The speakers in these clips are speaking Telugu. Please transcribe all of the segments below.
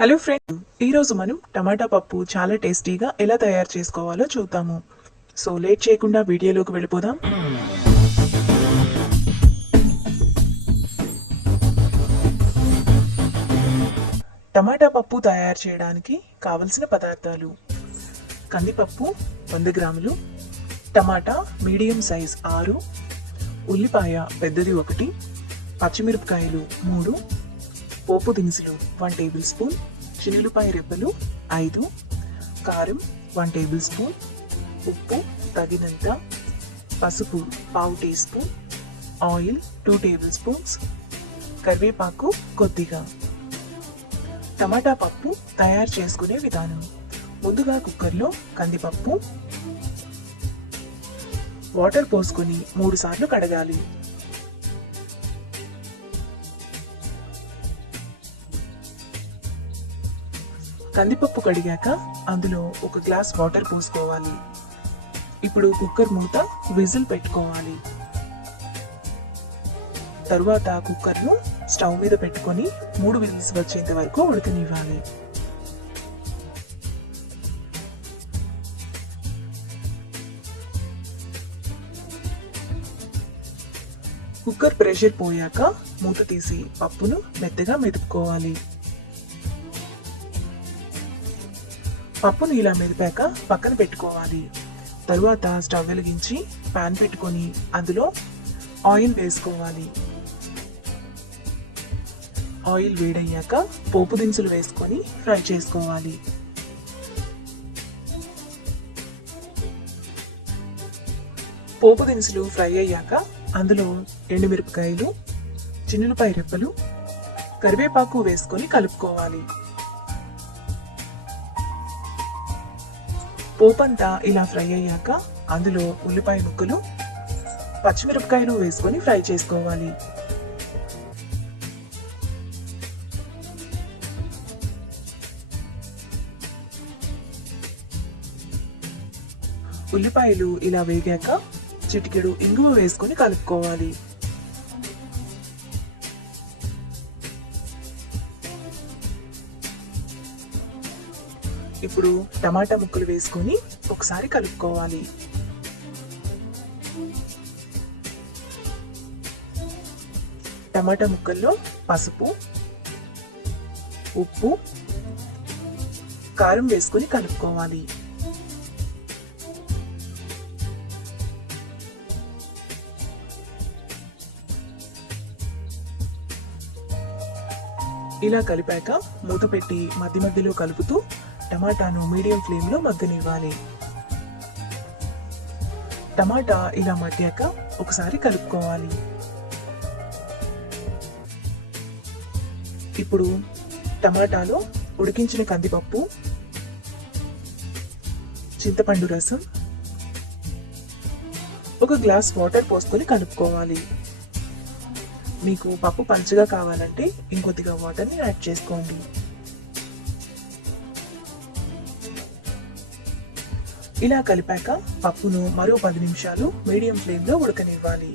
హలో ఫ్రెండ్, ఈరోజు మనం టమాటా పప్పు చాలా టేస్టీగా ఎలా తయారు చేసుకోవాలో చూద్దాము. సో లేట్ చేయకుండా వీడియోలోకి వెళ్ళిపోదాం. టమాటా పప్పు తయారు చేయడానికి కావలసిన పదార్థాలు: కందిపప్పు 100 గ్రాములు, టమాటా మీడియం సైజ్ 6, ఉల్లిపాయ పెద్దది 1, పచ్చిమిరపకాయలు 3, పోపు దినుసులు 1 టేబుల్ స్పూన్, చిన్నులపాయ రెబ్బలు 5, కారం 1 టేబుల్ స్పూన్, ఉప్పు తగినంత, పసుపు 1/2 teaspoon, oil 2 tablespoons, కరివేపాకు కొద్దిగా. టమాటా పప్పు తయారు చేసుకునే విధానం: ముందుగా కుక్కర్లో కందిపప్పు వాటర్ పోసుకొని 3 సార్లు కడగాలి. కందిపప్పు కడిగాక అందులో 1 గ్లాస్ వాటర్ పోసుకోవాలి. ఇప్పుడు కుక్కర్ మూత విజిల్ పెట్టుకోవాలి. తరువాత కుక్కర్ను స్టవ్ మీద పెట్టుకొని 3 విజిల్స్ వచ్చేంత వరకు ఉడకనివ్వాలి. కుక్కర్ ప్రెషర్ పోయాక మూత తీసి పప్పును మెత్తగా మెదుపుకోవాలి. పప్పును ఇలా మెదిపాక పక్కన పెట్టుకోవాలి. తరువాత స్టవ్ వెలిగించి పాన్ పెట్టుకొని అందులో ఆయిల్ వేసుకోవాలి. ఆయిల్ వేడయ్యాక పోపు దినుసులు వేసుకొని ఫ్రై చేసుకోవాలి. పోపు దినుసులు ఫ్రై అయ్యాక అందులో ఎండుమిరపకాయలు, చిన్నులపాయ రెబ్బలు, కరివేపాకు వేసుకొని కలుపుకోవాలి. పోపంతా ఇలా ఫ్రై అయ్యాక అందులో ఉల్లిపాయ ముక్కలు, పచ్చిమిరపకాయలు వేసుకొని ఫ్రై చేసుకోవాలి. ఉల్లిపాయలు ఇలా వేగాక చిటికెడు ఇంగువ వేసుకొని కలుపుకోవాలి. ఇప్పుడు టమాటా ముక్కలు వేసుకొని ఒకసారి కలుపుకోవాలి. టమాటా ముక్కల్లో పసుపు, ఉప్పు, కారం వేసుకొని కలుపుకోవాలి. ఇలా కలిపాక మూత పెట్టి మధ్య మధ్యలో కలుపుతూ టమాటాను మీడియం ఫ్లేమ్లో మగ్గనివ్వాలి. టమాటా ఇలా మగ్గాక ఒకసారి కలుపుకోవాలి. ఇప్పుడు టమాటాలో ఉడికించిన కందిపప్పు, చింతపండు రసం, 1 గ్లాస్ వాటర్ పోసుకొని కలుపుకోవాలి. మీకు పప్పు పలుచగా కావాలంటే ఇంకొద్దిగా వాటర్ని యాడ్ చేసుకోండి. ఇలా కలిపాక పప్పును మరో 10 నిమిషాలు మీడియం ఫ్లేమ్లో ఉడకనివ్వాలి.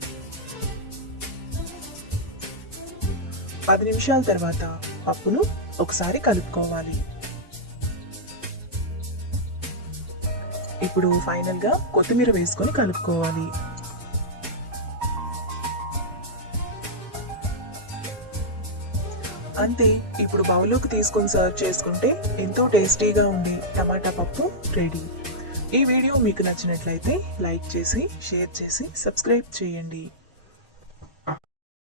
10 నిమిషాల తర్వాత పప్పును ఒకసారి కలుపుకోవాలి. ఇప్పుడు ఫైనల్గా కొత్తిమీర వేసుకొని కలుపుకోవాలి. అంతే, ఇప్పుడు బౌల్లోకి తీసుకొని సర్వ్ చేసుకుంటే ఎంతో టేస్టీగా ఉండే టమాటా పప్పు రెడీ. ఈ వీడియో మీకు నచ్చినట్లయితే లైక్ చేసి, షేర్ చేసి, సబ్స్క్రైబ్ చేయండి.